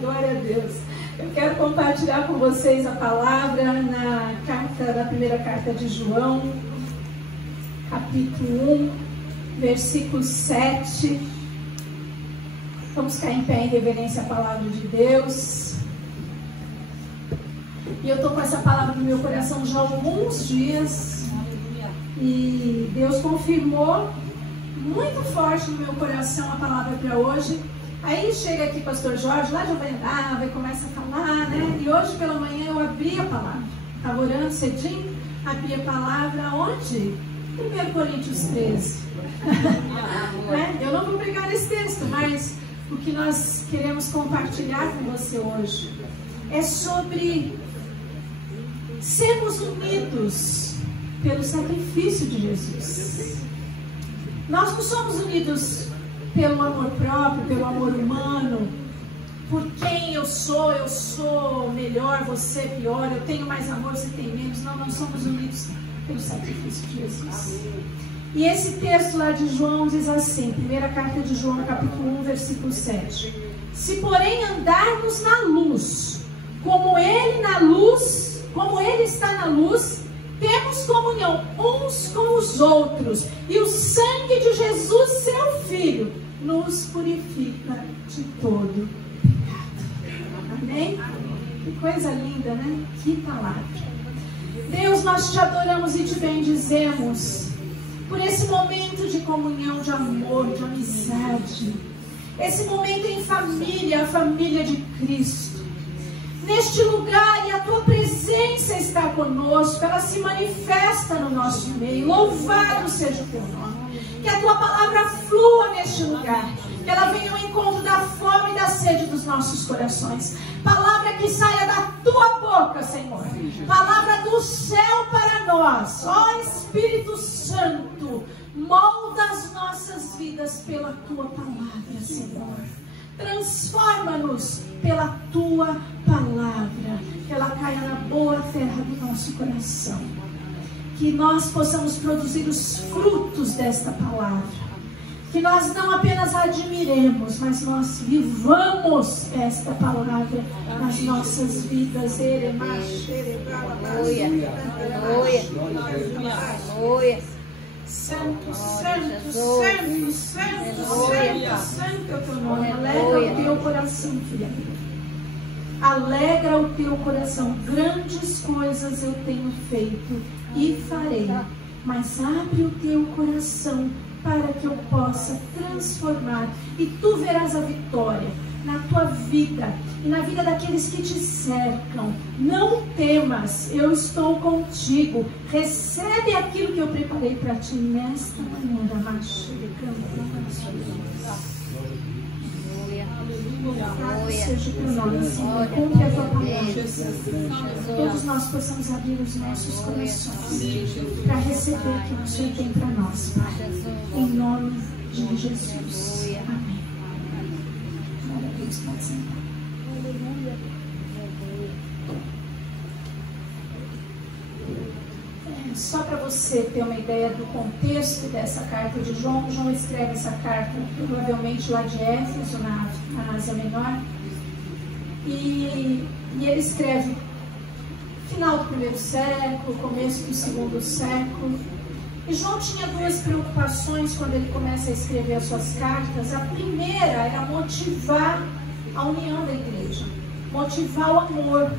Glória a Deus. Eu quero compartilhar com vocês a palavra na primeira carta de João, capítulo 1, versículo 7. Vamos ficar em pé em reverência à palavra de Deus. E eu estou com essa palavra no meu coração já há alguns dias. E Deus confirmou muito forte no meu coração a palavra para hoje. Aí chega aqui pastor Jorge, lá de Alvarendava, e começa a falar, né? E hoje pela manhã eu abri a palavra. Estava orando cedinho, abri a palavra onde? 1 Coríntios 13. Né? Eu não vou pregar nesse texto, mas o que nós queremos compartilhar com você hoje é sobre sermos unidos pelo sacrifício de Jesus. Nós não somos unidos pelo amor próprio, pelo amor humano, por quem eu sou melhor, você é pior, eu tenho mais amor, você tem menos. Não, nós somos unidos pelo sacrifício de Jesus. E esse texto lá de João diz assim, primeira carta de João, capítulo 1, versículo 7. Se porém andarmos na luz, como ele está na luz, temos comunhão uns com os outros, e o sangue de Jesus, seu Filho, nos purifica de todo pecado. Amém? Que coisa linda, né? Que palavra. Deus, nós te adoramos e te bendizemos por esse momento de comunhão, de amor, de amizade. Esse momento em família, a família de Cristo. Neste lugar, e a tua presença está conosco, ela se manifesta no nosso meio. Louvado seja o teu nome. Que a tua palavra flua neste lugar, que ela venha ao encontro da fome e da sede dos nossos corações. Palavra que saia da tua boca, Senhor. Palavra do céu para nós. Ó Espírito Santo, molda as nossas vidas pela tua palavra, Senhor. Transforma-nos pela tua palavra, que ela caia na boa terra do nosso coração. Que nós possamos produzir os frutos desta palavra. Que nós não apenas a admiremos, mas nós vivamos esta palavra nas nossas vidas. Aleluia. Santo, santo, santo, santo, santo, santo é o teu nome. Alegra o teu coração, filha minha. Alegra o teu coração. Grandes coisas eu tenho feito e farei. Mas abre o teu coração para que eu possa transformar. E tu verás a vitória na tua vida e na vida daqueles que te cercam. Não temas, eu estou contigo. Recebe aquilo que eu preparei para ti nesta manhã. Seja o teu nome, Senhor. Cumpre a tua palavra. Todos nós possamos abrir os nossos corações para receber aquilo que o Senhor tem para nós, Pai. Em nome de Jesus. Amém. Glória a Deus, pode sentar. Só para você ter uma ideia do contexto dessa carta de João, João escreve essa carta provavelmente lá de Éfeso, na Ásia Menor, e ele escreve final do primeiro século, começo do segundo século. E João tinha duas preocupações quando ele começa a escrever as suas cartas. A primeira era motivar a união da igreja, motivar o amor.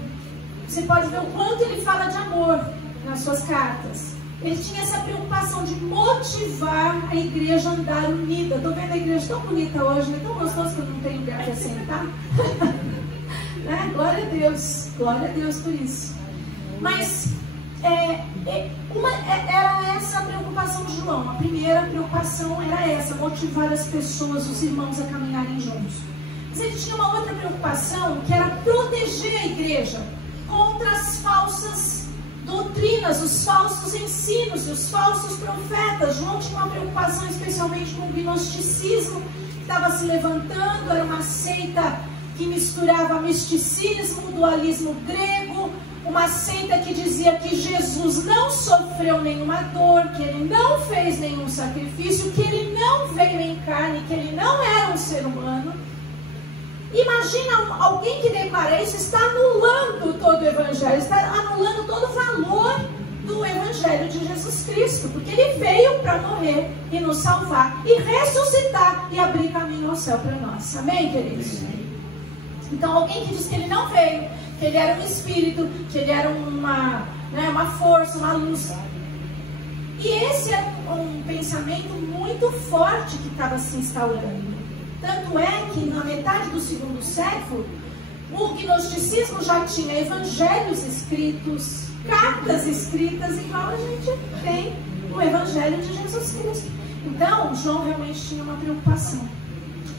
Você pode ver o quanto ele fala de amor nas suas cartas. Ele tinha essa preocupação de motivar a igreja a andar unida. Estou vendo a igreja tão bonita hoje, é tão gostoso que eu não tenho lugar para sentar. Né? Glória a Deus por isso. Mas era essa a preocupação de João. A primeira preocupação era essa, motivar as pessoas, os irmãos a caminharem juntos. Mas ele tinha uma outra preocupação, que era proteger a igreja contra as falsas doutrinas, os falsos ensinos e os falsos profetas. João tinha uma preocupação especialmente com o gnosticismo que estava se levantando. Era uma seita que misturava misticismo, dualismo grego, uma seita que dizia que Jesus não sofreu nenhuma dor, que ele não fez nenhum sacrifício, que ele não veio em carne, que ele não era um ser humano. Imagina imagina alguém que declara isso, está anulando todo o Evangelho, está anulando todo o valor do Evangelho de Jesus Cristo, porque Ele veio para morrer e nos salvar, e ressuscitar, e abrir caminho ao céu para nós. Amém, queridos? Então, alguém que diz que Ele não veio, que Ele era um Espírito, que Ele era uma força, uma luz. E esse é um pensamento muito forte que estava se instaurando. Tanto é que na metade do segundo século, o gnosticismo já tinha evangelhos escritos, cartas escritas, igual a gente tem no Evangelho de Jesus Cristo. Então, João realmente tinha uma preocupação.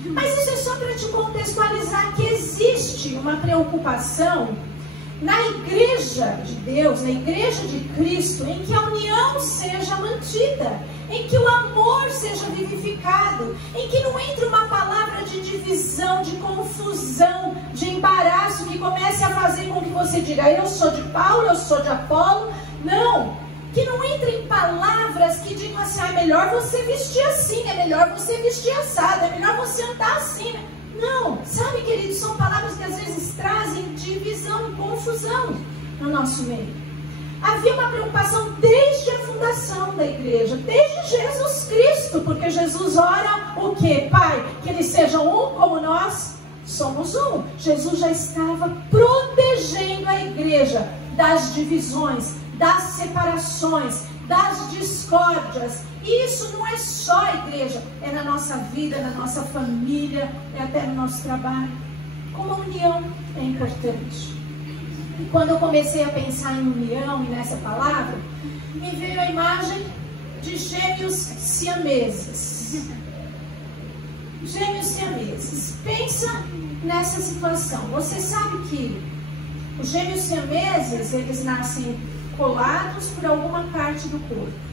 Mas isso é só para te contextualizar que existe uma preocupação na igreja de Deus, na igreja de Cristo, em que a união seja mantida, em que o amor seja vivificado, em que não entre uma palavra de divisão, de confusão, de embaraço, que comece a fazer com que você diga, eu sou de Paulo, eu sou de Apolo. Não, que não entre em palavras que digam assim, é melhor você vestir assim, é melhor você vestir assado, é melhor você andar assim, né? Não, sabe, queridos, são palavras que às vezes trazem divisão, confusão no nosso meio. Havia uma preocupação desde a fundação da igreja, desde Jesus Cristo, porque Jesus ora o quê? Pai, que eles sejam um como nós somos um. Jesus já estava protegendo a igreja das divisões, das separações, das discórdias. E isso não é só a igreja, é na nossa vida, na nossa família, é até no nosso trabalho. Como a união é importante. E quando eu comecei a pensar em união e nessa palavra, me veio a imagem de gêmeos siameses. Gêmeos siameses. Pensa nessa situação. Você sabe que os gêmeos siameses, eles nascem colados por alguma parte do corpo.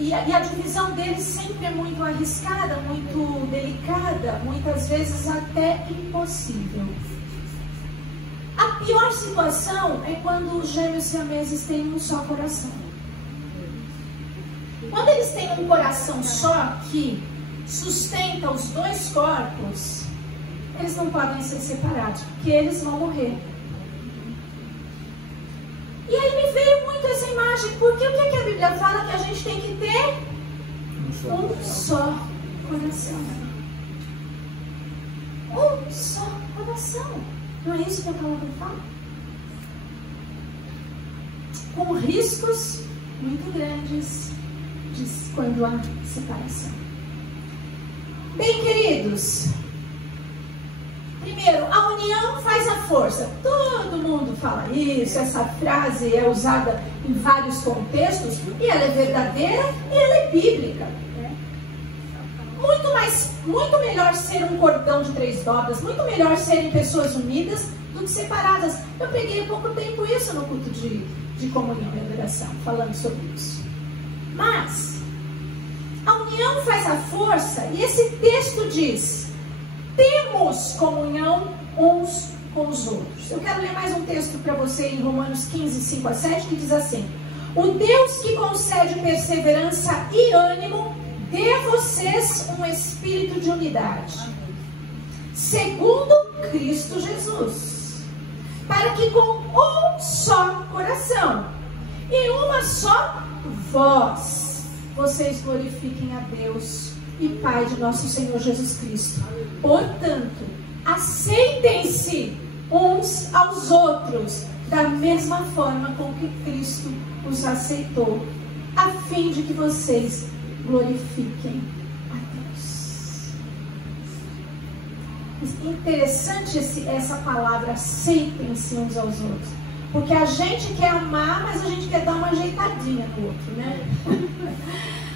E a divisão deles sempre é muito arriscada, muito delicada, muitas vezes até impossível. A pior situação é quando os gêmeos siameses têm um só coração. Quando eles têm um coração só que sustenta os dois corpos, eles não podem ser separados, porque eles vão morrer. E aí me veio muito essa imagem, porque o que a Bíblia fala? Que a gente tem que ter um só coração. Um só coração. Não é isso que a palavra fala? Com riscos muito grandes quando há separação. Bem, queridos, primeiro, a união faz a força. Todo mundo fala isso, essa frase é usada em vários contextos, e ela é verdadeira e ela é bíblica. Muito melhor ser um cordão de 3 dobras, muito melhor serem pessoas unidas do que separadas. Eu peguei há pouco tempo isso no culto de comunhão e adoração, falando sobre isso. Mas a união faz a força, e esse texto diz: temos comunhão uns com os outros. Eu quero ler mais um texto para você em Romanos 15, 5 a 7, que diz assim: o Deus que concede perseverança e ânimo, dê a vocês um espírito de unidade, segundo Cristo Jesus, para que com um só coração e uma só voz, vocês glorifiquem a Deus e Pai de nosso Senhor Jesus Cristo. Portanto, aceitem-se uns aos outros da mesma forma com que Cristo os aceitou, a fim de que vocês glorifiquem a Deus. Interessante essa palavra, aceitem-se uns aos outros, porque a gente quer amar, mas a gente quer dar uma ajeitadinha no outro, né?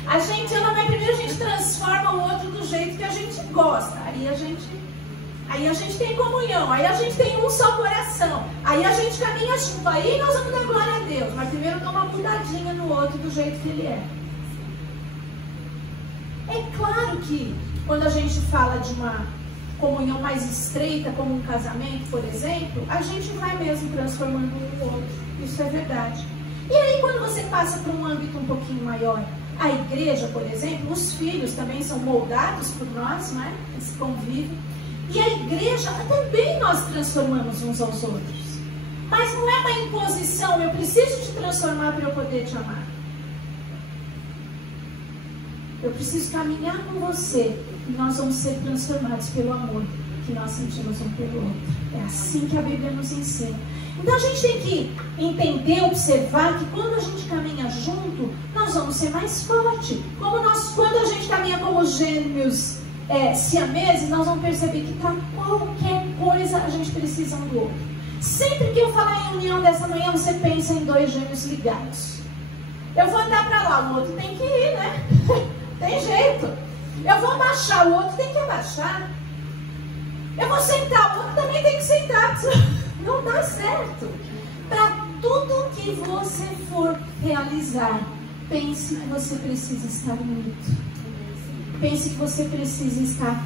A gente ama, mas primeiro a gente transforma o outro do jeito que a gente gosta. Aí a gente tem comunhão, aí a gente tem um só coração, aí a gente caminha junto, aí nós vamos dar glória a Deus, mas primeiro dá uma mudadinha no outro do jeito que ele é. É claro que quando a gente fala de uma comunhão mais estreita, como um casamento, por exemplo, a gente vai mesmo transformando um no outro. Isso é verdade. E aí quando você passa para um âmbito um pouquinho maior, a igreja, por exemplo, os filhos também são moldados por nós, não é? Esse convívio. E a igreja também nós transformamos uns aos outros. Mas não é uma imposição, eu preciso te transformar para eu poder te amar. Eu preciso caminhar com você e nós vamos ser transformados pelo amor que nós sentimos um pelo outro. É assim que a Bíblia nos ensina. Então a gente tem que entender, observar que quando a gente caminha junto, nós vamos ser mais fortes. Quando a gente caminha como gêmeos siameses, nós vamos perceber que para qualquer coisa a gente precisa um do outro. Sempre que eu falar em união dessa manhã, você pensa em dois gêmeos ligados. Eu vou andar para lá, o outro tem que ir, né? Tem jeito. Eu vou abaixar, o outro tem que abaixar. Eu vou sentar, o outro também tem que sentar. Não dá certo. Para tudo que você for realizar, pense que você precisa estar unido. Pense que você precisa estar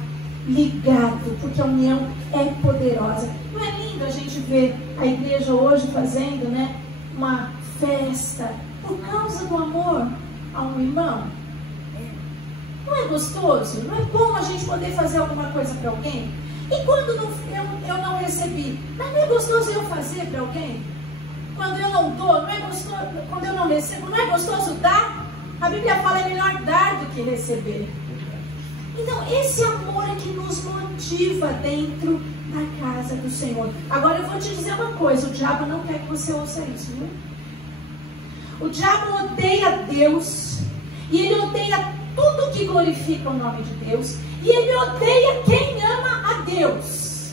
ligado, porque a união é poderosa. Não é lindo a gente ver a igreja hoje fazendo, né, uma festa por causa do amor a um irmão? Não é gostoso? Não é bom a gente poder fazer alguma coisa para alguém? E quando eu não recebi, mas não é gostoso eu fazer para alguém? Quando eu não dou, não é gostoso? Quando eu não recebo, não é gostoso dar? A Bíblia fala, é melhor dar do que receber. Então, esse amor é que nos motiva dentro da casa do Senhor. Agora, eu vou te dizer uma coisa, o diabo não quer que você ouça isso, viu? O diabo odeia Deus, e ele odeia tudo que glorifica o nome de Deus, e ele odeia quem ama a Deus.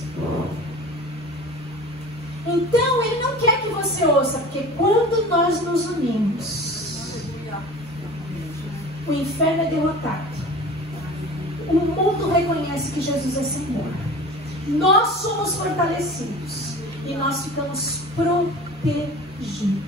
Então, ele não quer que você ouça, porque quando nós nos unimos, o inferno é derrotado. O mundo reconhece que Jesus é Senhor. Nós somos fortalecidos e nós ficamos protegidos.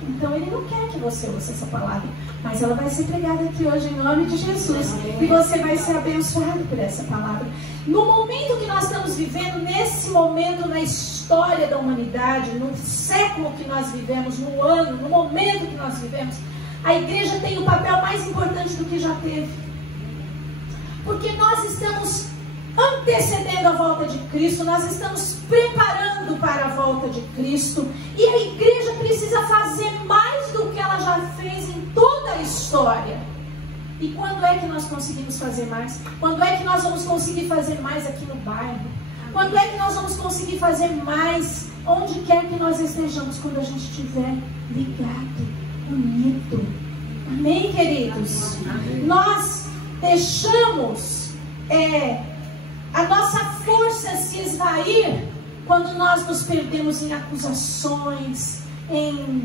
Então ele não quer que você ouça essa palavra, mas ela vai ser pregada aqui hoje em nome de Jesus. E você vai ser abençoado por essa palavra. No momento que nós estamos vivendo, nesse momento na história da humanidade, no século que nós vivemos, no ano, no momento que nós vivemos, a igreja tem um papel mais importante do que já teve. Porque nós estamos antecedendo a volta de Cristo, nós estamos preparando para a volta de Cristo, e a igreja precisa fazer mais do que ela já fez em toda a história. E quando é que nós conseguimos fazer mais? Quando é que nós vamos conseguir fazer mais aqui no bairro? Quando é que nós vamos conseguir fazer mais onde quer que nós estejamos? Quando a gente estiver ligado, unido. Amém, queridos? Amém. Nós deixamos a nossa força se esvair quando nós nos perdemos em acusações, em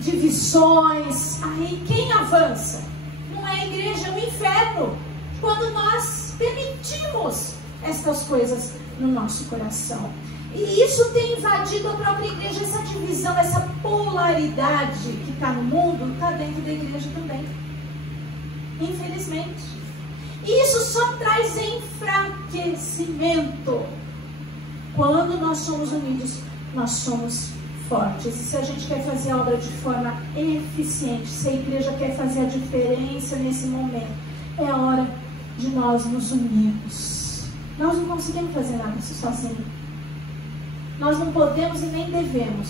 divisões. Aí quem avança? Não é a igreja, é o inferno. Quando nós permitimos estas coisas no nosso coração. E isso tem invadido a própria igreja, essa divisão, essa polaridade que está no mundo, está dentro da igreja também. Infelizmente. E isso só traz enfraquecimento. Quando nós somos unidos, nós somos fortes. E se a gente quer fazer a obra de forma eficiente, se a igreja quer fazer a diferença nesse momento, é a hora de nós nos unirmos. Nós não conseguimos fazer nada sozinhos. Nós não podemos e nem devemos,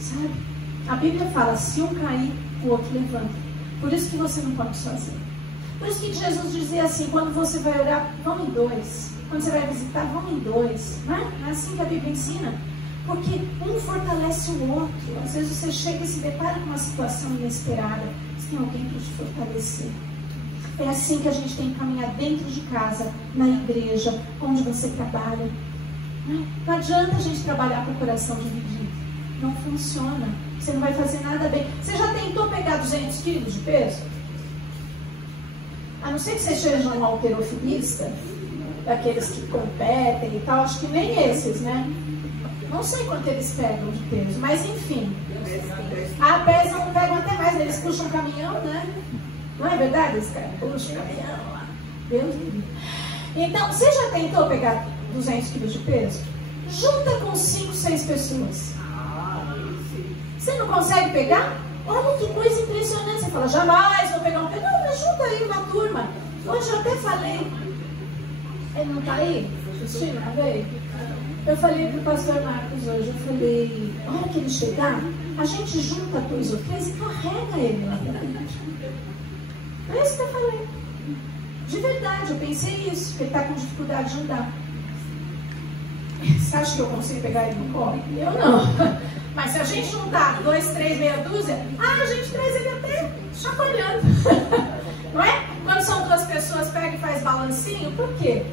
sabe? A Bíblia fala, se um cair, o outro levanta. Por isso que você não pode sozinho. Por isso que Jesus dizia assim, quando você vai orar, vão em dois. Quando você vai visitar, vão em dois. Não é assim que a Bíblia ensina? Porque um fortalece o outro. Às vezes você chega e se depara com uma situação inesperada. Você tem alguém para te fortalecer. É assim que a gente tem que caminhar dentro de casa, na igreja, onde você trabalha. Não adianta a gente trabalhar com o coração dividido. Não funciona. Você não vai fazer nada bem. Você já tentou pegar 200 quilos de peso? A não ser que você seja um halterofilista, daqueles que competem e tal, acho que nem esses, né? Não sei quanto eles pegam de peso, mas enfim. Pegam até mais, eles puxam um caminhão, né? Não é verdade? Eles puxam um caminhão lá. Deus me livre. Então, você já tentou pegar 200 quilos de peso? Junta com 5, 6 pessoas. Você não consegue pegar? Olha que coisa impressionante. Você fala, jamais vou pegar um pé. Não, mas junta aí uma turma. Hoje eu até falei. Ele não está aí? Assistindo, não veio? Eu falei para o pastor Marcos hoje, eu falei, a hora que ele chegar, a gente junta 2 ou 3 e carrega ele lá pra frente. É isso que eu falei. De verdade, eu pensei isso, porque ele está com dificuldade de andar. Você acha que eu consigo pegar ele no colo? Eu não. Mas se a gente juntar 2, 3, meia dúzia, a gente traz ele até chacoalhando. Não é? Quando são 2 pessoas, pega e faz balancinho, por quê?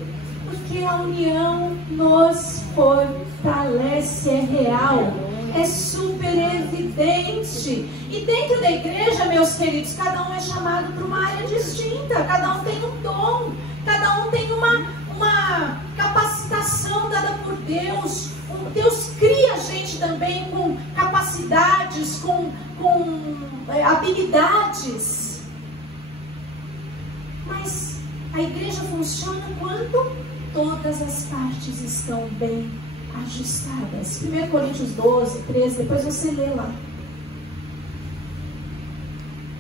Porque a união nos fortalece, é real, é super evidente. E dentro da igreja, meus queridos, cada um é chamado para uma área distinta, cada um tem um dom, cada um tem uma capacitação dada por Deus. Deus cria a gente também com capacidades, com habilidades. Mas a igreja funciona quando todas as partes estão bem ajustadas. 1 Coríntios 12, 13, depois você lê lá.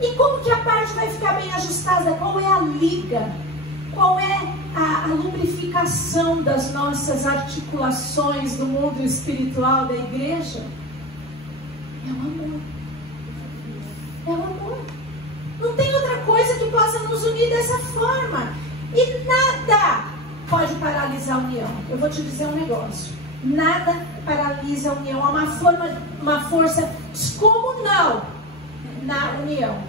E como que a parte vai ficar bem ajustada? Qual é a liga? Qual é a lubrificação das nossas articulações do mundo espiritual da igreja? É o amor. É o amor. Não tem outra coisa que possa nos unir dessa forma. E nada pode paralisar a união. Eu vou te dizer um negócio. Nada paralisa a união. Há uma força descomunal na união.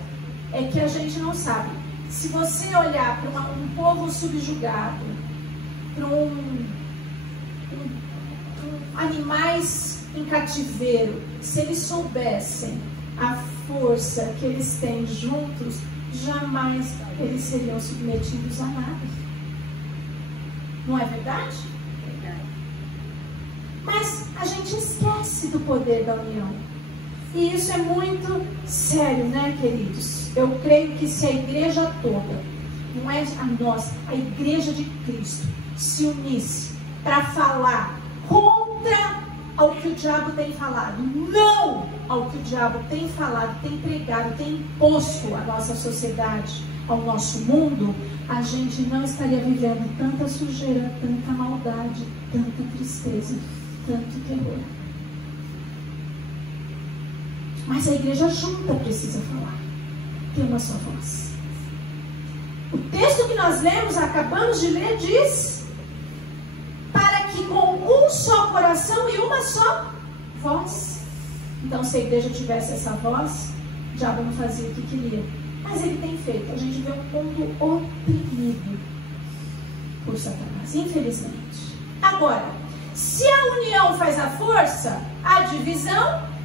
É que a gente não sabe. Se você olhar para um povo subjugado, para animais em cativeiro, se eles soubessem a força que eles têm juntos, jamais eles seriam submetidos a nada. Não é verdade? Mas a gente esquece do poder da união. E isso é muito sério, né, queridos? Eu creio que se a igreja toda, não é a nossa, a igreja de Cristo, se unisse para falar contra ao que o diabo tem falado, não ao que o diabo tem falado, tem pregado, tem imposto à nossa sociedade, ao nosso mundo, a gente não estaria vivendo tanta sujeira, tanta maldade, tanta tristeza, tanto terror. Mas a igreja junta precisa falar. Tem uma só voz. O texto que nós lemos, acabamos de ler, diz: para que com um só coração e uma só voz. Então, se a igreja tivesse essa voz, o diabo não fazia o que queria. Mas ele tem feito. A gente vê um mundo oprimido por Satanás, infelizmente. Agora, se a união faz a força, a divisão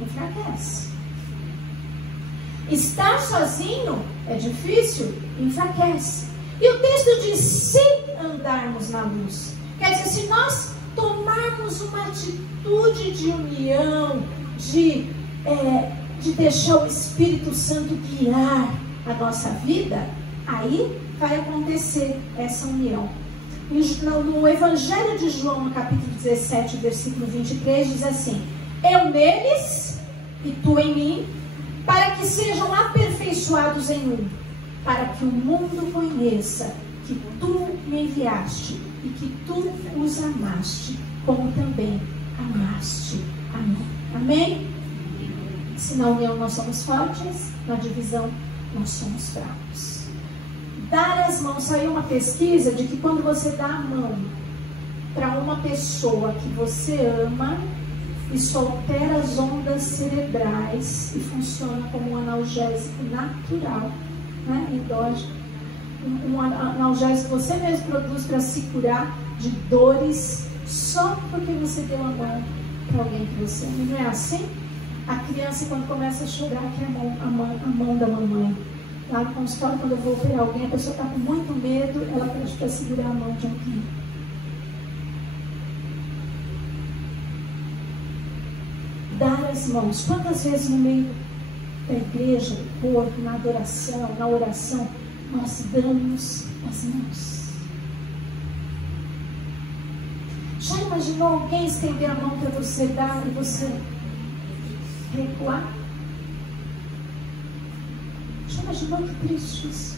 enfraquece. Estar sozinho é difícil, enfraquece. E o texto diz: se andarmos na luz. Quer dizer, se nós tomarmos uma atitude de união, de deixar o Espírito Santo guiar a nossa vida, aí vai acontecer essa união. No Evangelho de João, no capítulo 17, versículo 23, diz assim: eu neles e tu em mim, para que sejam aperfeiçoados em um, para que o mundo conheça que tu me enviaste e que tu os amaste, como também amaste a mim. Amém? Se na união nós somos fortes, na divisão nós somos fracos. Dar as mãos, saiu uma pesquisa de que quando você dá a mão para uma pessoa que você ama, isso altera as ondas cerebrais e funciona como um analgésico natural, né? Endógeno. Um analgésico que você mesmo produz para se curar de dores só porque você deu a mão para alguém que você ama. Não é assim? A criança, quando começa a chorar, quer a mão da mamãe. Lá no consultório, quando eu vou operar alguém, a pessoa está com muito medo, ela pede para segurar a mão de alguém. Dar as mãos. Quantas vezes no meio da igreja, do corpo, na adoração, na oração, nós damos as mãos? Já imaginou alguém estender a mão para você dar e você recuar? Já imaginou que triste isso?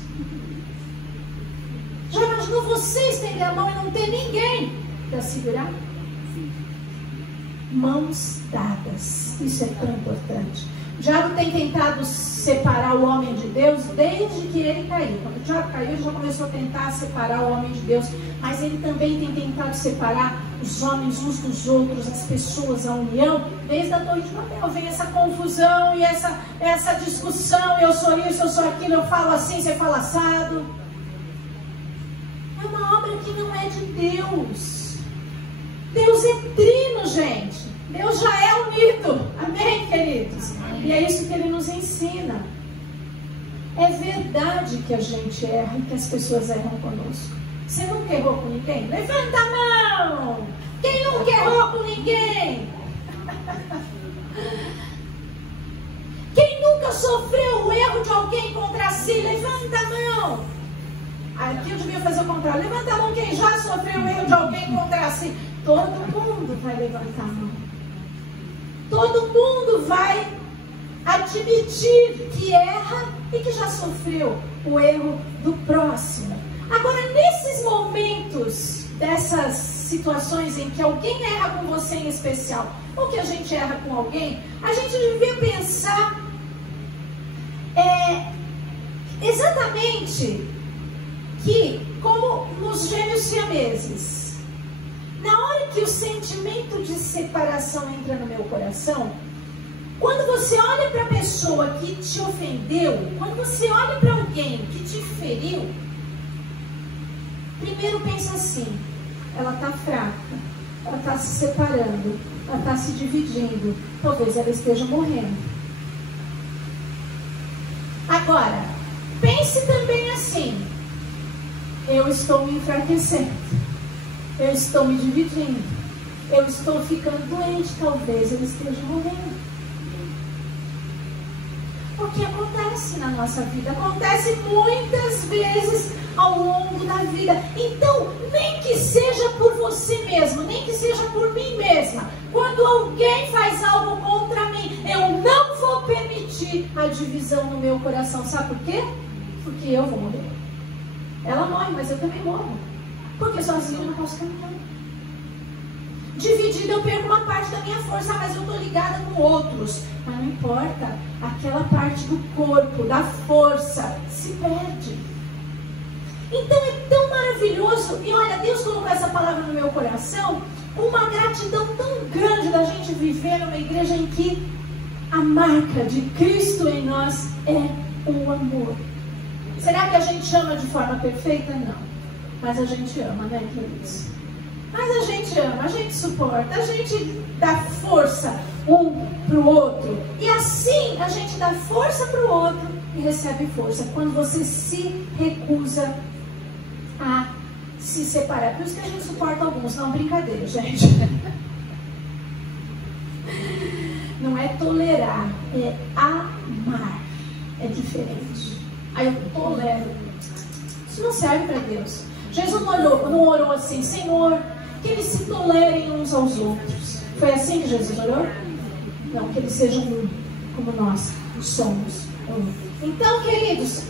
Já imaginou você estender a mão e não ter ninguém para segurar? Mãos dadas. Isso é tão importante. O diabo tem tentado separar o homem de Deus desde que ele caiu. Quando o diabo caiu, ele já começou a tentar separar o homem de Deus. Mas ele também tem tentado separar os homens uns dos outros, as pessoas, a união. Desde a Torre de Babel vem essa confusão e essa discussão. Eu sou isso, eu sou aquilo, eu falo assim, você fala assado. É uma obra que não é de Deus. Deus é trino, gente. Deus já é unido. Amém, queridos? E é isso que Ele nos ensina. É verdade que a gente erra e que as pessoas erram conosco. Você nunca errou com ninguém? Levanta a mão! Quem nunca errou com ninguém? Quem nunca sofreu o erro de alguém contra si? Levanta a mão! Aqui eu devia fazer o contrário. Levanta a mão quem já sofreu o erro de alguém contra si. Todo mundo vai levantar a mão. Todo mundo vai admitir que erra e que já sofreu o erro do próximo. Agora, nesses momentos, dessas situações em que alguém erra com você em especial, ou que a gente erra com alguém, a gente devia pensar exatamente que, como nos gêmeos siameses, na hora que o sentimento de separação entra no meu coração, quando você olha para a pessoa que te ofendeu, quando você olha para alguém que te feriu, primeiro pensa assim: ela está fraca, ela está se separando, ela está se dividindo, talvez ela esteja morrendo. Agora, pense também assim: eu estou me enfraquecendo, eu estou me dividindo, eu estou ficando doente, talvez eu esteja morrendo. Porque acontece na nossa vida, acontece muitas vezes ao longo da vida. Então, nem que seja por você mesmo, nem que seja por mim mesma, quando alguém faz algo contra mim, eu não vou permitir a divisão no meu coração. Sabe por quê? Porque eu vou morrer. Ela morre, mas eu também morro. Porque sozinho eu não posso caminhar. Dividida eu perco uma parte da minha força, mas eu estou ligada com outros. Mas não importa, aquela parte do corpo, da força, se perde. Então é tão maravilhoso. E olha, Deus colocou essa palavra no meu coração, uma gratidão tão grande da gente viver numa igreja em que a marca de Cristo em nós é o amor. Será que a gente ama de forma perfeita? Não. Mas a gente ama, né, queridos? Mas a gente ama, a gente suporta, a gente dá força um para o outro. E assim a gente dá força para o outro e recebe força. Quando você se recusa a se separar. Por isso que a gente suporta alguns. Não, brincadeira, gente. Não é tolerar, é amar. É diferente. Aí eu tolero. Isso não serve para Deus. Jesus não orou assim: Senhor, que eles se tolerem uns aos outros. Foi assim que Jesus orou? Não, que eles sejam um, como nós somos um. Então, queridos,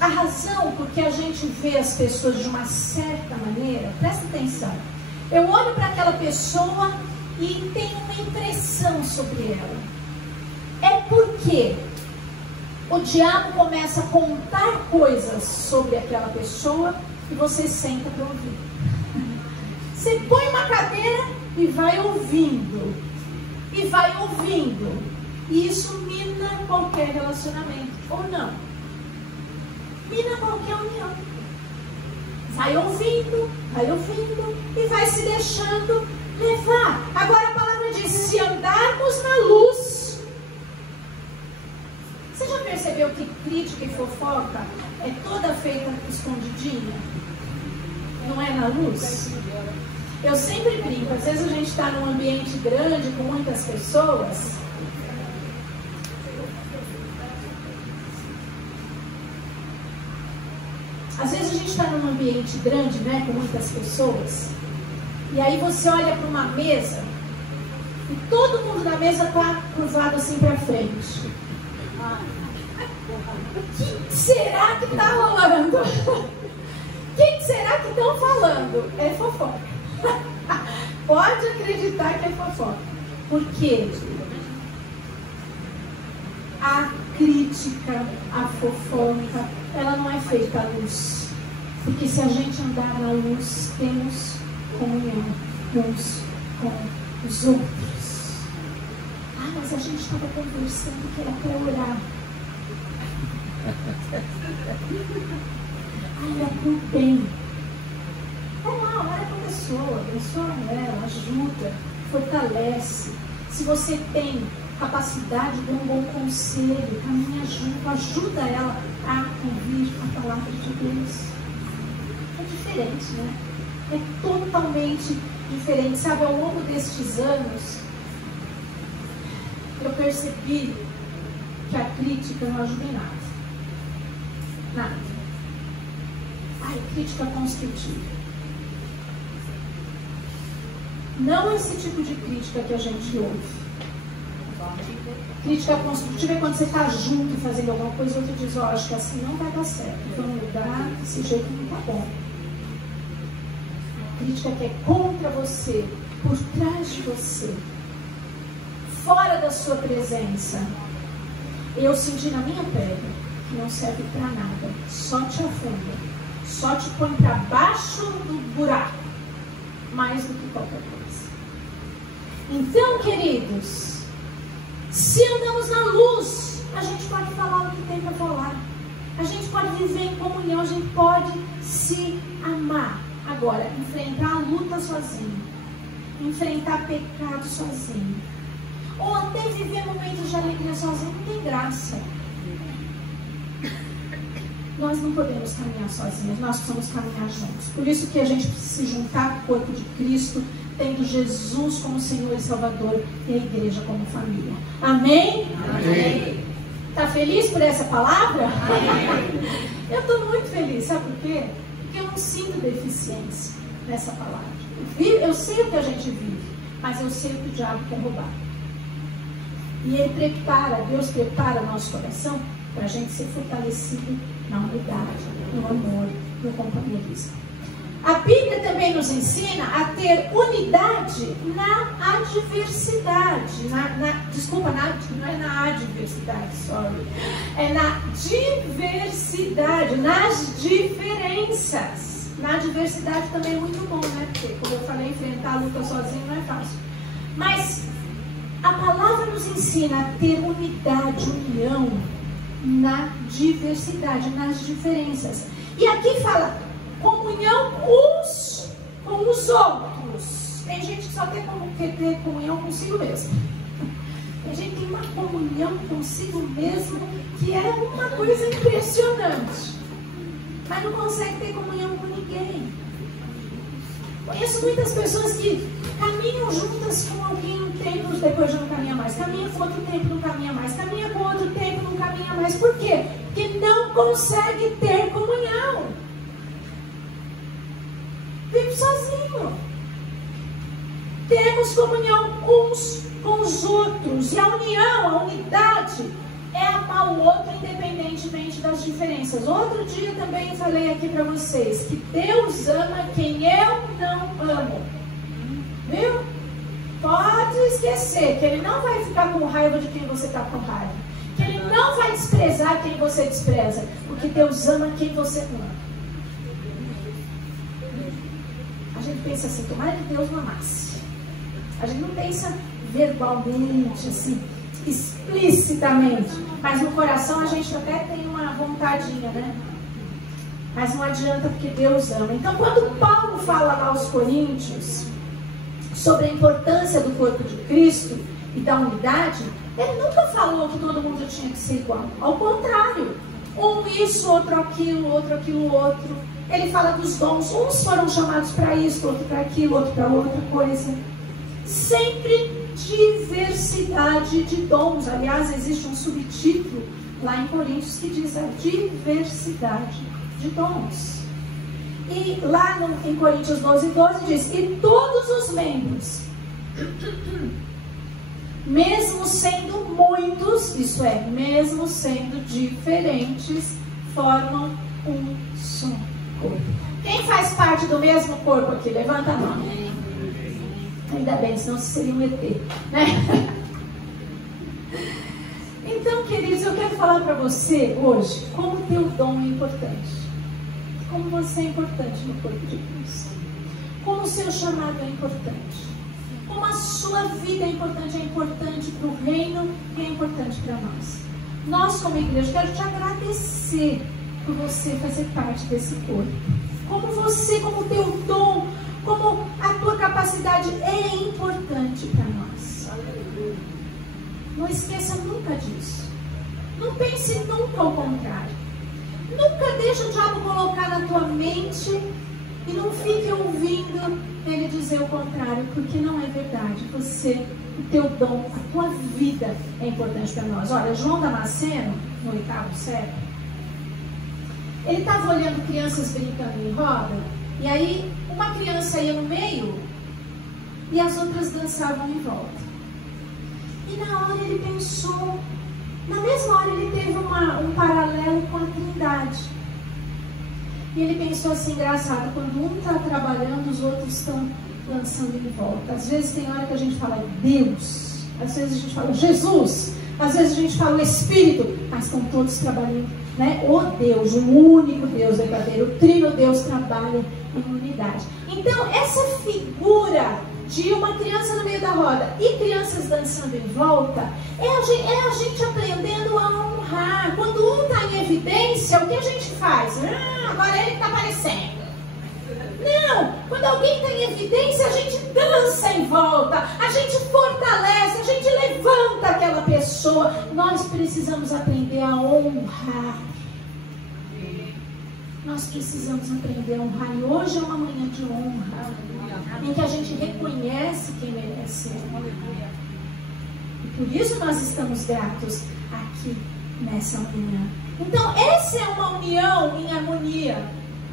a razão por que a gente vê as pessoas de uma certa maneira, presta atenção, eu olho para aquela pessoa e tenho uma impressão sobre ela. É porque o diabo começa a contar coisas sobre aquela pessoa e você senta para ouvir. Você põe uma cadeira e vai ouvindo. E vai ouvindo. E isso mina qualquer relacionamento. Ou não? Mina qualquer união. Vai ouvindo e vai se deixando levar. Agora a palavra diz: se andarmos na luz. Você já percebeu que crítica e fofoca é toda feita escondidinha? Não é na luz? Eu sempre brinco, às vezes a gente está num ambiente grande com muitas pessoas. Às vezes a gente está num ambiente grande, né, com muitas pessoas. E aí você olha para uma mesa e todo mundo da mesa está curvado assim para frente. O que será que está rolando? O que será que estão falando? É fofoca. Pode acreditar que é fofoca. Por quê? A crítica, a fofoca, ela não é feita à luz. Porque se a gente andar na luz, temos comunhão uns com os outros. Ah, mas a gente estava conversando que era para orar. Ai, é pro bem. Vai lá, ora com a pessoa, abençoa ela, ajuda, fortalece. Se você tem capacidade de um bom conselho, caminha junto, ajuda ela a ouvir a palavra de Deus. É diferente, né? É totalmente diferente. Sabe, ao longo destes anos, eu percebi que a crítica não ajuda em nada. Nada. Ai, crítica construtiva. Não esse tipo de crítica que a gente ouve. Crítica construtiva é quando você está junto fazendo alguma coisa e outro diz, ó, acho que assim não vai dar certo. Vamos mudar, desse jeito não tá bom. Crítica que é contra você, por trás de você, fora da sua presença. Eu senti na minha pele que não serve para nada, só te afunda, só te põe para baixo do buraco, mais do que qualquer coisa. Então, queridos, se andamos na luz, a gente pode falar o que tem para falar, a gente pode viver em comunhão, a gente pode se amar. Agora, enfrentar a luta sozinho, enfrentar pecado sozinho, ou até viver momentos de alegria sozinho, não tem graça. Nós não podemos caminhar sozinhos, nós precisamos caminhar juntos. Por isso que a gente precisa se juntar ao corpo de Cristo, tendo Jesus como Senhor e Salvador e a igreja como família. Amém? Amém. Tá feliz por essa palavra? Amém. Eu estou muito feliz, sabe por quê? Porque eu não sinto deficiência nessa palavra. Eu sei o que a gente vive, mas eu sei o que o diabo quer roubar. E ele prepara, Deus prepara nosso coração para a gente ser fortalecido na unidade, no amor, no companheirismo. A Bíblia também nos ensina a ter unidade na adversidade. Não é na adversidade, sorry. É na diversidade, nas diferenças. Na diversidade também é muito bom, né? Porque, como eu falei, enfrentar a luta sozinho não é fácil. Mas a palavra nos ensina a ter unidade, união na diversidade, nas diferenças. E aqui fala comunhão uns com os outros. Tem gente que só quer ter comunhão consigo mesmo. Tem gente que tem uma comunhão consigo mesmo que é uma coisa impressionante, mas não consegue ter comunhão com ninguém. Conheço muitas pessoas que caminham juntas com alguém um tempo, depois já não caminha mais. Caminha com outro tempo, não caminha mais. Caminha com outro tempo, não caminha mais. Por quê? Porque não consegue ter comunhão. Vive sozinho. Temos comunhão uns com os outros. E a união, a unidade, é amar o outro independentemente das diferenças. Outro dia também eu falei aqui para vocês que Deus ama quem eu não amo. Viu? Pode esquecer que Ele não vai ficar com raiva de quem você está com raiva. Que Ele não vai desprezar quem você despreza. Porque Deus ama quem você ama. A gente pensa assim, tomara que Deus não amasse. A gente não pensa verbalmente, assim, explicitamente. Mas no coração a gente até tem uma vontadinha, né? Mas não adianta porque Deus ama. Então quando Paulo fala lá aos Coríntios sobre a importância do corpo de Cristo e da unidade, ele nunca falou que todo mundo tinha que ser igual. Ao contrário, um isso, outro aquilo, outro. Ele fala dos dons. Uns foram chamados para isso, outro para aquilo, outro para outra coisa. Sempre diversidade de dons. Aliás, existe um subtítulo lá em Coríntios que diz a diversidade de dons. E lá em Coríntios 12:12 diz: e todos os membros mesmo sendo muitos, isso é, mesmo sendo diferentes, formam um só corpo. Quem faz parte do mesmo corpo aqui? Levanta a mão. Ainda bem, senão seria um ET, né? Então, queridos, eu quero falar para você hoje como o teu dom é importante. Como você é importante no corpo de Cristo. Como o seu chamado é importante. Como a sua vida é importante para o reino e é importante para nós. Nós, como igreja, quero te agradecer por você fazer parte desse corpo. Como você, como o teu dom, como a tua capacidade é importante para nós. Não esqueça nunca disso. Não pense nunca ao contrário. Nunca deixe o diabo colocar na tua mente e não fique ouvindo ele dizer o contrário, porque não é verdade. Você, o teu dom, a tua vida é importante para nós. Olha, João Damasceno, no 8º século, ele estava olhando crianças brincando em roda, e aí uma criança ia no meio e as outras dançavam em volta. E na hora ele pensou, na mesma hora ele teve um paralelo com a Trindade. E ele pensou assim, engraçado, quando um está trabalhando, os outros estão dançando em volta. Às vezes tem hora que a gente fala Deus, às vezes a gente fala Jesus, às vezes a gente fala o Espírito, mas estão todos trabalhando, né? O Deus, o único Deus verdadeiro, o trino Deus trabalha em unidade. Então, essa figura de uma criança no meio da roda e crianças dançando em volta, é a gente aprendendo a honrar. Quando um está em evidência, o que a gente faz? Agora ele está aparecendo. Não, quando alguém está em evidência, a gente dança em volta, a gente fortalece, a gente levanta aquela pessoa. Nós precisamos aprender a honrar. Nós precisamos aprender a honrar. E hoje é uma manhã de honra, em que a gente reconhece quem merece honra. E por isso nós estamos gratos aqui nessa manhã. Então, essa é uma união em harmonia.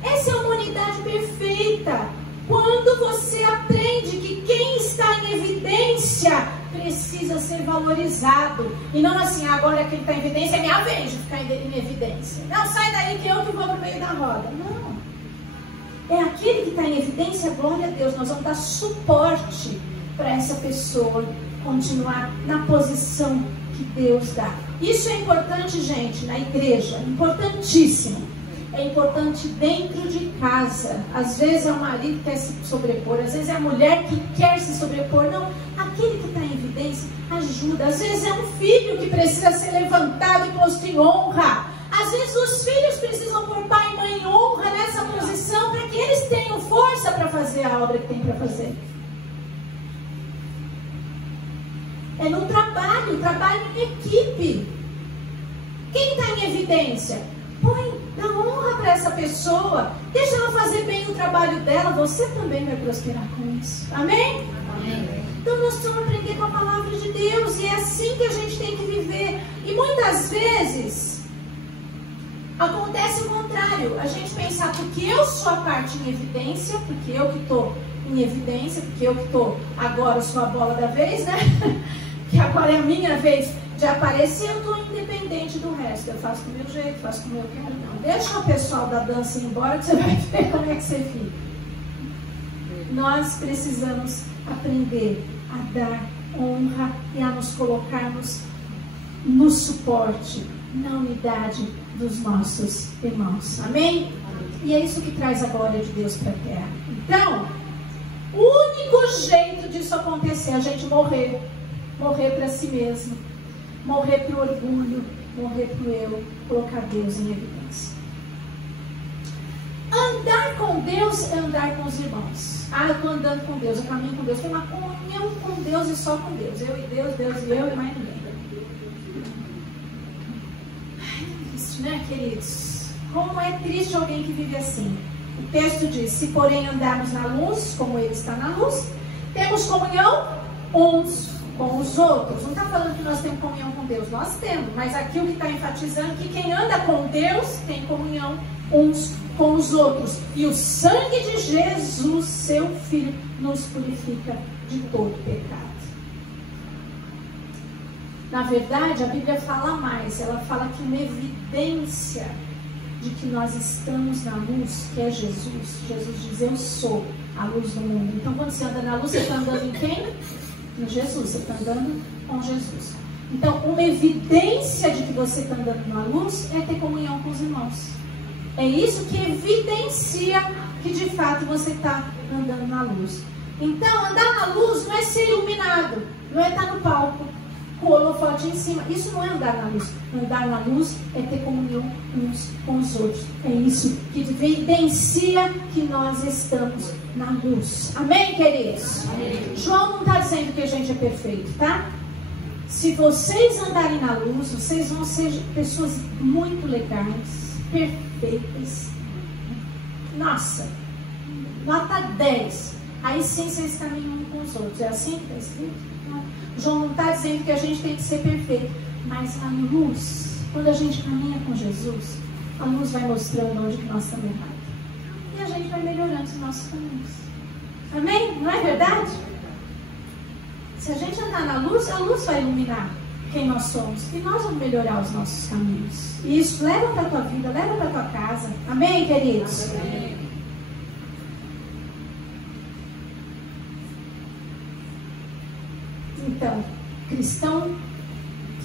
Essa é uma unidade perfeita. Quando você aprende que quem está em evidência precisa ser valorizado. E não assim, agora quem está em evidência é minha vez de ficar em evidência. Não, sai daí que eu que vou para o meio da roda. Não. É aquele que está em evidência, glória a Deus. Nós vamos dar suporte para essa pessoa continuar na posição que Deus dá. Isso é importante, gente, na igreja. Importantíssimo. É importante dentro de casa. Às vezes é o marido que quer se sobrepor, às vezes é a mulher que quer se sobrepor. Não, aquele que está em evidência ajuda. Às vezes é um filho que precisa ser levantado e posto em honra. Às vezes os filhos precisam pôr pai e mãe em honra nessa posição para que eles tenham força para fazer a obra que tem para fazer. É no trabalho em equipe. Quem está em evidência? Põe, dá honra para essa pessoa, deixa ela fazer bem o trabalho dela, você também vai prosperar com isso. Amém? Amém. Então nós precisamos aprender com a palavra de Deus, e é assim que a gente tem que viver. E muitas vezes acontece o contrário, a gente pensar, porque eu sou a parte em evidência, porque eu que estou em evidência, porque eu que estou agora, sou a bola da vez, né? Que agora é a minha vez de aparecer, eu estou independente do resto. Eu faço do meu jeito, faço como eu quero. Não, deixa o pessoal da dança ir embora que você vai ver como é que você fica. Nós precisamos aprender a dar honra e a nos colocarmos no suporte, na unidade dos nossos irmãos. Amém? E é isso que traz a glória de Deus para a terra. Então, o único jeito disso acontecer é a gente morrer. Morrer para si mesmo. Morrer para o orgulho, morrer para o eu, colocar Deus em evidência. Andar com Deus é andar com os irmãos. Eu estou andando com Deus, eu caminho com Deus. Tem uma comunhão com Deus e só com Deus. Eu e Deus, Deus e eu e mais ninguém. Ai, que triste, né, queridos? Como é triste alguém que vive assim. O texto diz, se porém andarmos na luz, como Ele está na luz, temos comunhão uns com os outros. Não está falando que nós temos comunhão com Deus, nós temos, mas aqui o que está enfatizando é que quem anda com Deus tem comunhão uns com os outros, e o sangue de Jesus, seu Filho, nos purifica de todo pecado. Na verdade, a Bíblia fala mais. Ela fala que uma evidência de que nós estamos na luz, que é Jesus. Jesus diz, eu sou a luz do mundo. Então, quando você anda na luz, você está andando em quem? Em Jesus. Você está andando com Jesus. Então, uma evidência de que você está andando na luz é ter comunhão com os irmãos. É isso que evidencia que de fato você está andando na luz. Então, andar na luz não é ser iluminado, não é estar no palco com o holofote em cima. Isso não é andar na luz. Andar na luz é ter comunhão uns com os outros. É isso que evidencia que nós estamos na luz. Amém, queridos? Amém. João não está dizendo que a gente é perfeito, tá? Se vocês andarem na luz, vocês vão ser pessoas muito legais, perfeitas. Nossa, nota 10. Aí sim vocês caminham um com os outros. É assim que está escrito? Não. João não está dizendo que a gente tem que ser perfeito. Mas a luz, quando a gente caminha com Jesus, a luz vai mostrando onde que nós estamos errados. E a gente vai melhorando os nossos caminhos. Amém? Não é verdade? Se a gente andar na luz, a luz vai iluminar quem nós somos. E nós vamos melhorar os nossos caminhos. E isso leva para a tua vida, leva para a tua casa. Amém, queridos? Amém. Então, cristão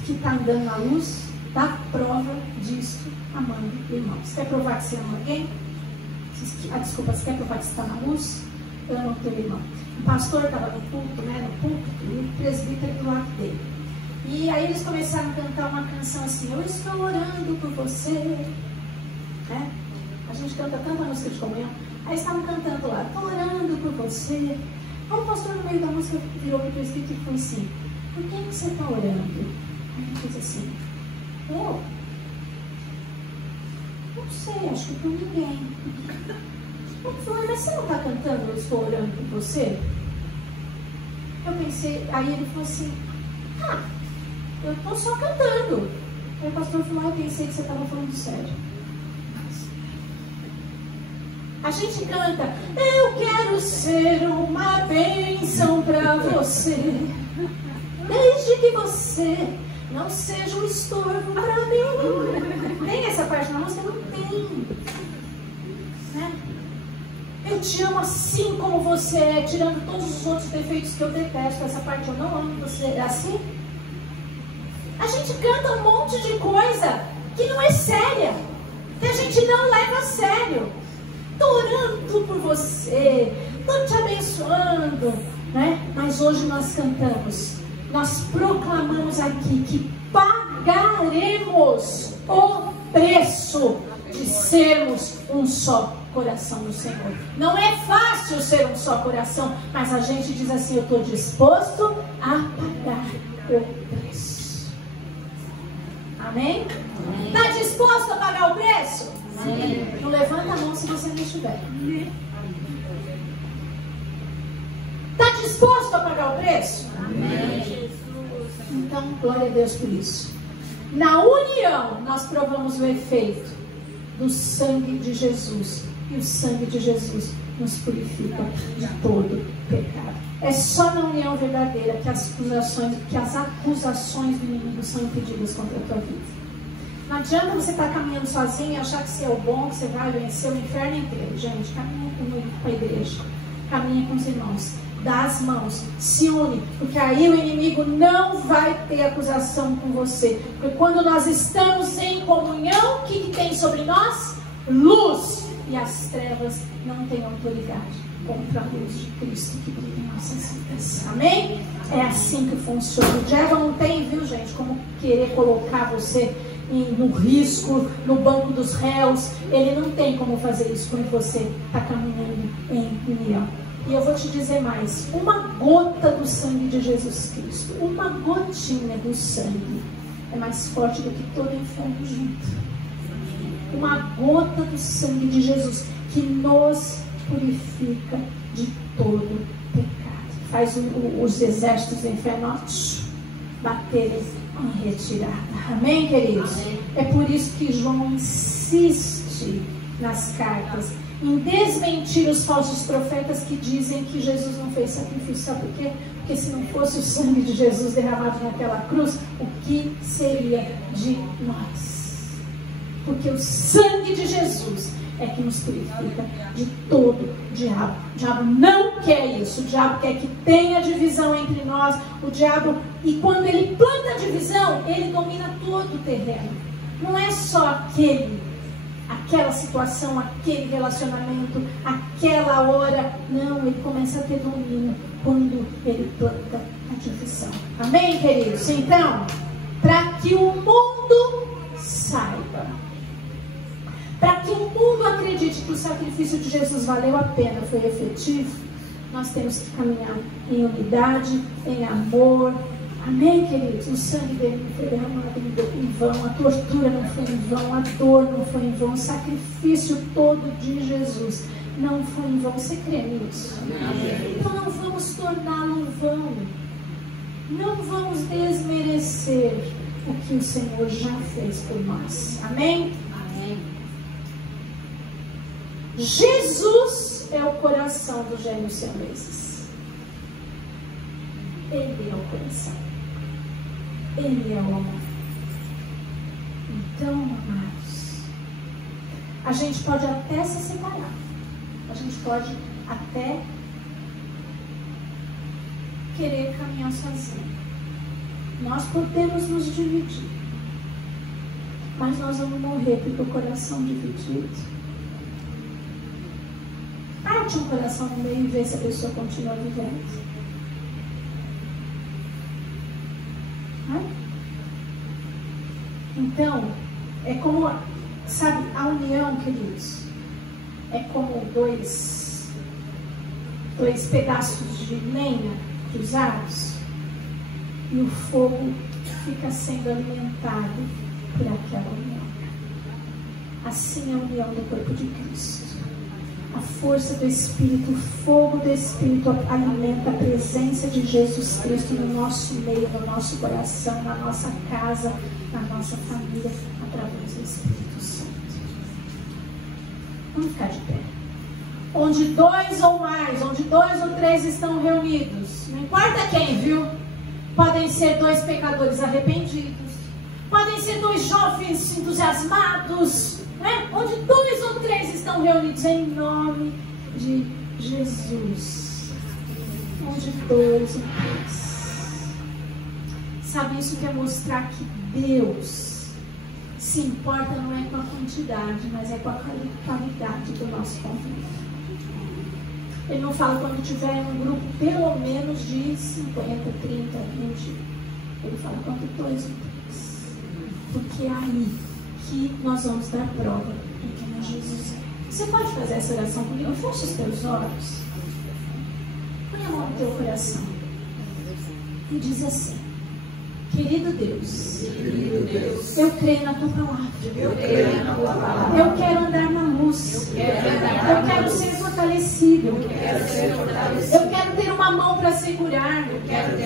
que está andando na luz, dá prova disso amando irmãos. Quer provar que você ama alguém? Desculpa, você quer provar que você está na luz? Ama o teu irmão. O pastor estava no culto, né? No púlpito, e o presbítero do lado dele. E aí eles começaram a cantar uma canção assim, eu estou orando por você. Né? A gente canta tanta música de comunhão. Aí estavam cantando lá, estou orando por você. Aí o pastor no meio da música virou para o presbítero e falou assim, por quem você está orando? Aí ele fez assim, não sei, acho que por ninguém. Ele falou, mas você não está cantando, eu estou orando por você? Eu pensei, aí ele falou assim, eu estou só cantando. Aí o pastor falou, eu pensei que você estava falando sério. A gente canta, eu quero ser uma bênção para você, desde que você não seja um estorvo para mim. Tem essa parte na música? Não tem. Né? Eu te amo assim como você é, tirando todos os outros defeitos que eu detesto. Essa parte eu não amo você. É assim? A gente canta um monte de coisa que não é séria, que a gente não leva a sério. Estou orando por você, estou te abençoando, né? Mas hoje nós cantamos, nós proclamamos aqui que pagaremos o preço de sermos um só coração no Senhor. Não é fácil ser um só coração, mas a gente diz assim, eu estou disposto a pagar o preço. Amém? Está disposto a pagar o preço? Sim. Não levanta a mão se você não estiver. Está disposto a pagar o preço? Amém. Então, glória a Deus por isso. Na união, nós provamos o efeito do sangue de Jesus. E o sangue de Jesus nos purifica de todo pecado. É só na união verdadeira que as acusações do inimigo são impedidas contra a tua vida. Não adianta você estar caminhando sozinho e achar que você é o bom, que você vai vencer o inferno inteiro. Gente, caminha com a igreja, caminha com os irmãos, dá as mãos, se une, porque aí o inimigo não vai ter acusação com você. Porque quando nós estamos em comunhão, o que tem sobre nós? Luz. E as trevas não têm autoridade contra a luz de Cristo que brilha em nossas vidas. Amém? É assim que funciona. O diabo não tem, viu, gente, como querer colocar você no risco, no banco dos réus. Ele não tem como fazer isso quando você está caminhando em união. E eu vou te dizer mais, uma gota do sangue de Jesus Cristo, uma gotinha do sangue é mais forte do que todo o inferno junto. Uma gota do sangue de Jesus que nos purifica de todo pecado, faz os exércitos do inferno baterem em retirada. Amém, queridos? Amém. É por isso que João insiste nas cartas em desmentir os falsos profetas que dizem que Jesus não fez sacrifício. Sabe por quê? Porque se não fosse o sangue de Jesus derramado naquela cruz, o que seria de nós? Porque o sangue de Jesus é que nos purifica de todo diabo. O diabo não quer isso. O diabo quer que tenha divisão entre nós. O diabo, e quando ele planta divisão, ele domina todo o terreno. Não é só aquela situação, aquele relacionamento, aquela hora. Não, ele começa a ter domínio quando ele planta a divisão. Amém, queridos? Então, para que o mundo saiba, para que o mundo acredite que o sacrifício de Jesus valeu a pena, foi efetivo, nós temos que caminhar em unidade, em amor. Amém, queridos? O sangue dele não foi derramado em vão, a tortura não foi em vão, a dor não foi em vão, o sacrifício todo de Jesus não foi em vão. Você crê nisso? Amém. Então não vamos torná-lo vão. Não vamos desmerecer o que o Senhor já fez por nós. Amém? Amém. Jesus é o coração dos gêmeos siameses. Ele é o coração. Ele é o amor. Então, amados, a gente pode até se separar. A gente pode até querer caminhar sozinho. Nós podemos nos dividir. Mas nós vamos morrer porque o coração dividido. Parte um coração no meio e vê se a pessoa continua vivendo. Então, é como, sabe, a união, queridos, é como dois pedaços de lenha cruzados e o fogo fica sendo alimentado por aquela união. Assim é a união do corpo de Cristo. A força do Espírito, o fogo do Espírito alimenta a presença de Jesus Cristo no nosso meio, no nosso coração, na nossa casa, na nossa família, através do Espírito Santo. Vamos ficar de pé. Onde 2 ou mais, onde 2 ou 3 estão reunidos, não importa quem, viu? Podem ser 2 pecadores arrependidos, podem ser 2 jovens entusiasmados, né? Onde 2 ou 3 estão reunidos em nome de Jesus. Onde 2 ou 3. Sabe, isso quer mostrar que Deus se importa não é com a quantidade, mas é com a qualidade do nosso convívio. Ele não fala quando tiver um grupo pelo menos de 50, 30, 20. Ele fala quando 2 ou 3. Porque é aí que nós vamos dar prova de quem Jesus é. Você pode fazer essa oração comigo? Feche os teus olhos. Põe a mão no teu coração. E diz assim: querido Deus, eu creio na tua palavra. Eu quero andar na luz. Eu quero ser fortalecido. Eu quero ter uma mão para segurar. Eu quero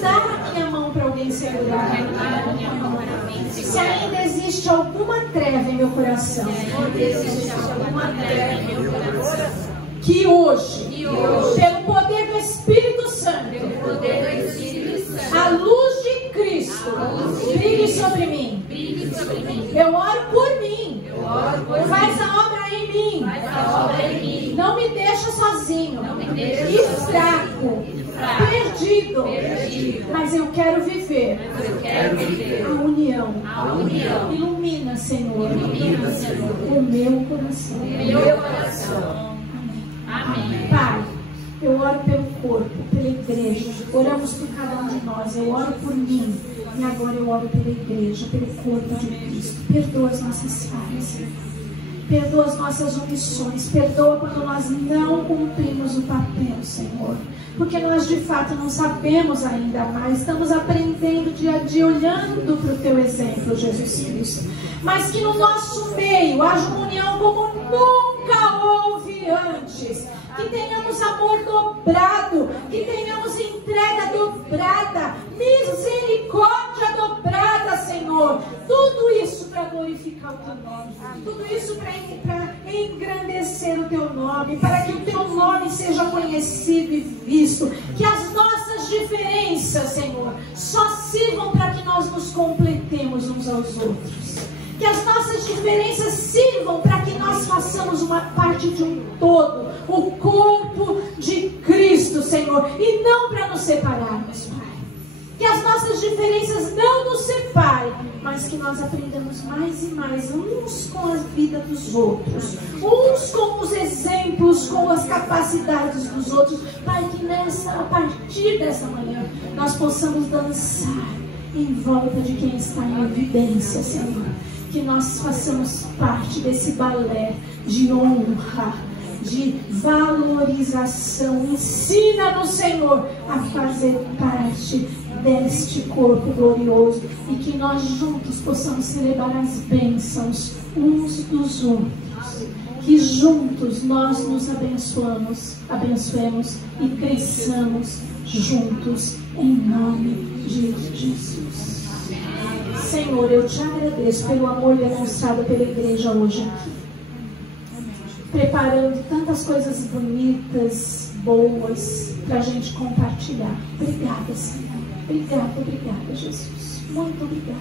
dar a minha mão para alguém segurar. Se ainda existe alguma treva em meu coração, que hoje, pelo poder do Espírito Santo, a luz de Cristo brilhe sobre mim. Eu oro por mim. Faz a obra em mim. Não me deixa sozinho e fraco, perdido. Mas eu quero viver a união. Ilumina, Senhor, o meu coração. Amém. Pai, eu oro pelo corpo, pela igreja. Oramos por cada um de nós. Eu oro por mim. E agora eu oro pela igreja, pelo corpo de Cristo. Perdoa as nossas falhas, Senhor. Perdoa as nossas omissões. Perdoa quando nós não cumprimos o papel, Senhor. Porque nós de fato não sabemos ainda mais. Estamos aprendendo dia a dia, olhando para o teu exemplo, Jesus Cristo. Mas que no nosso meio haja uma união como nunca houve antes. Que tenhamos amor dobrado. Que tenhamos entrega dobrada. Misericórdia dobrada, Senhor. Tudo isso para glorificar o teu nome. Tudo isso para engrandecer o teu nome, para que o teu nome seja conhecido e visto. Que as nossas diferenças, Senhor, só sirvam para que nós nos completemos uns aos outros. Que as nossas diferenças sirvam para que nós façamos uma parte de um todo, o corpo de Cristo, Senhor, e não para nos separarmos, Pai. Que as nossas diferenças não nos separem, mas que nós aprendamos mais e mais uns com a vida dos outros, uns com os exemplos, com as capacidades dos outros, para que a partir dessa manhã nós possamos dançar em volta de quem está em evidência, Senhor. Que nós façamos parte desse balé de honra, de valorização. Ensina-nos, Senhor, a fazer parte deste corpo glorioso e que nós juntos possamos celebrar as bênçãos uns dos outros. Que juntos nós nos abençoemos e cresçamos juntos em nome de Jesus. Senhor, eu te agradeço pelo amor demonstrado pela igreja hoje aqui, preparando tantas coisas bonitas, boas, para a gente compartilhar. Obrigada, Senhor. Obrigada, Jesus. Muito obrigada.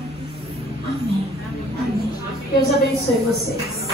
Amém. Amém. Deus abençoe vocês.